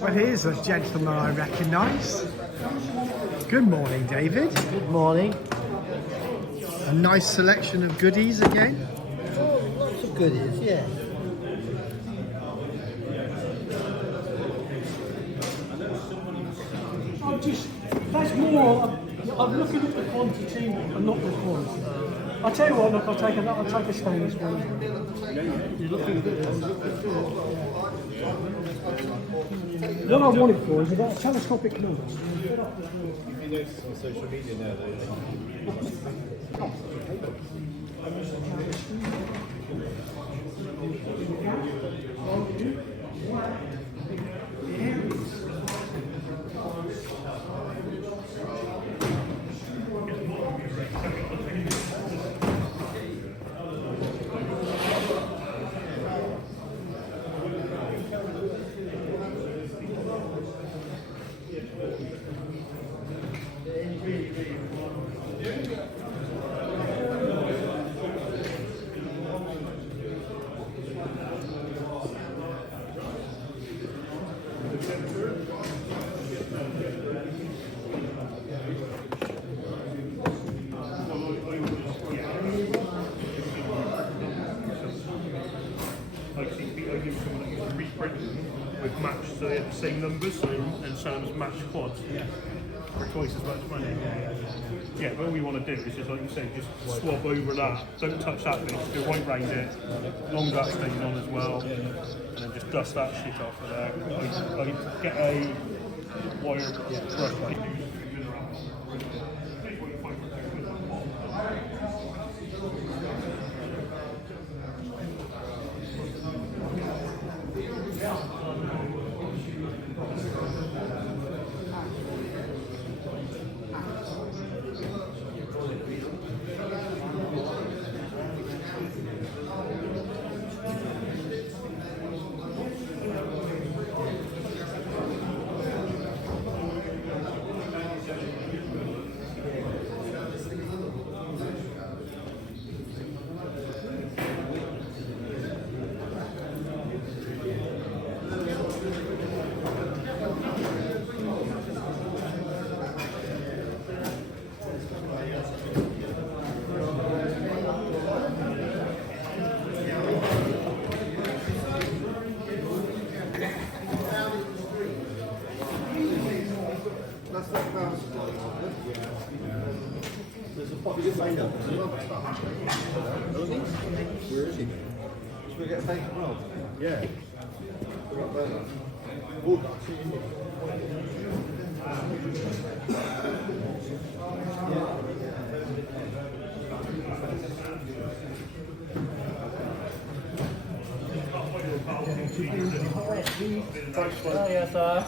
Well, here's a gentleman I recognise. Good morning, David. Good morning. A nice selection of goodies again. Oh, lots of goodies, yeah. That's more, I'm looking at the quantity and not the quality. I'll tell you what, look, I'll take a stainless one. You're looking at it. What I want it for is about a telescopic lens. If you notice on social media now, with match, so they have the same numbers and sell them as match quads for twice as much money. Yeah, but all we want to do is just, like you say, just swap over that, don't touch that bit, go right round it, long as that stain on as well, and then just dust that shit off of there. I get a wire brush. where is he? Should we get a fake well? Yeah. Oh, yes, sir.